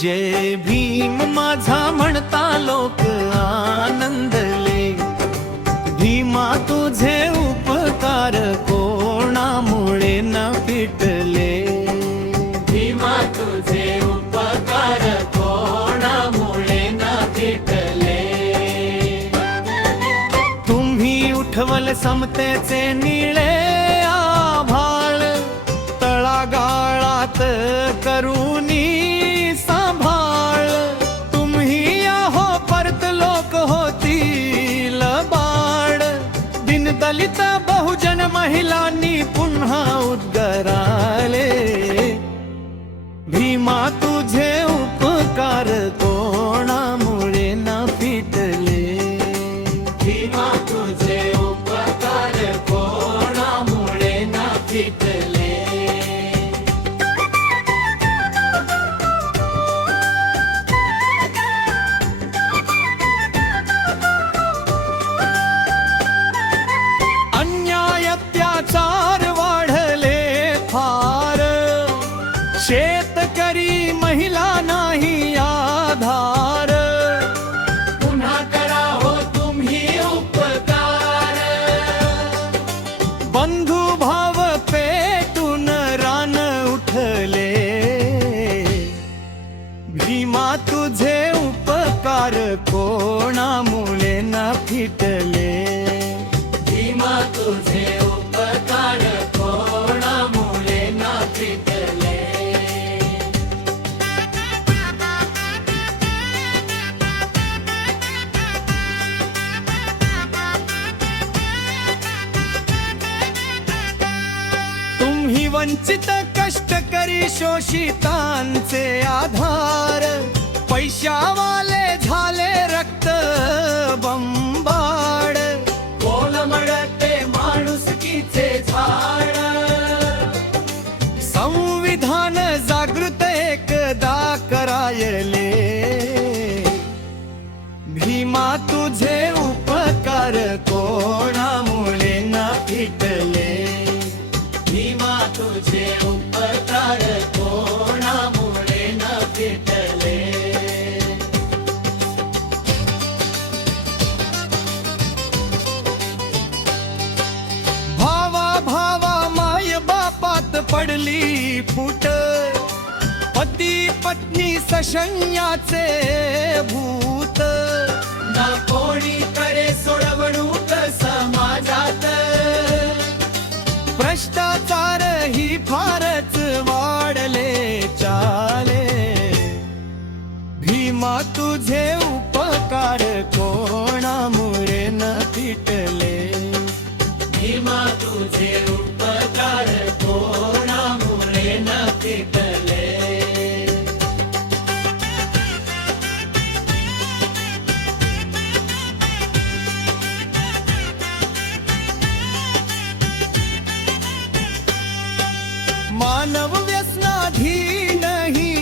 जय भीम माझा म्हणता लोक आनंदले, भीमा तुझे उपकार कोणामुळे न फिटले, भीमा तुझे उपकार कोणामुळे न फिटले। तुम्ही उठवल समतेचे निळे आभाळ, तळागाळात करूनी सांभाळ, तुम्ही आहो परत लोक होतील बाळ, दीनदलित बहुजन महिलांनी पुन्हा उद्गाराले, भीमा तुझे उपकार कोणामुळे न फिटले, भीमा तुझे उपकार कोणामुळे न फिटले। अन्याय अत्याचार वाढले फार, शेतकरी महिला नाही आधार, पुन्हा करा हो तुम्ही उपकार, बंधू भाव पेटून रान उठले, भीमा तुझे उपकार कोणामुळे न फिटले, भीमा तुझे उपकार कोणामुळे न फिटले। तुम्ही वंचित कष्टकरी शोषितांचे आधार, पैशावाले झाले रक्त बंबाड, कोलमडते माणुसकीचे झाड, संविधान जागृत एकदा करायले, भीमा तुझे उपकार कोणामुळे न फिटले, भीमा तुझे उपकार कोणामुळे न फिटले। भावा भावा माय बापात पडली फूट, पती पत्नी सशण्याचे भूत, ना कोणी करे सोडवणूक समाजात, भ्रष्टाचार ही फारच वाढले चाले, भीमा तुझे उपकार कोणामुळे न फिटले, भीमा तुझे उपकार कोणामुळे न फिटले। मानव व्यसनाधीनही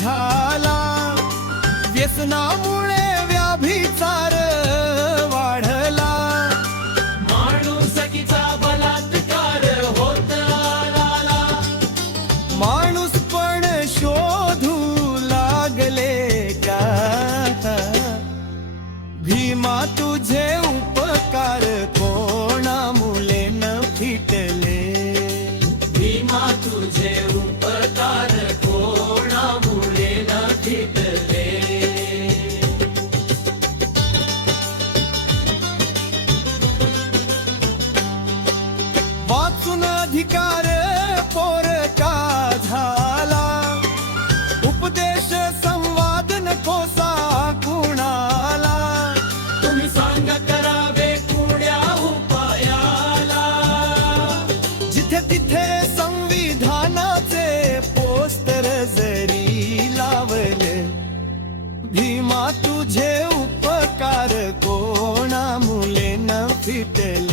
झाला, व्यसनामुळे व्याभिचार वाढला, माणुसकीचा बलात्कार होत आला, माणूस पण शोधू लागले का, भीमा तुझे उपकार कोणामुळे न फिटले, भीमा तुझे उपकार कोणामुळे न फिटले। वाचून अधिकार पोरका झाला, उपदेश संवाद नकोसा कुणाला, तुम्ही सांग करावे कुण्या उपायाला, जिथे तिथे संविधानाचे पोस्टर जरी लावले, भीमा तुझे उपकार कोणामुळे न फिटले,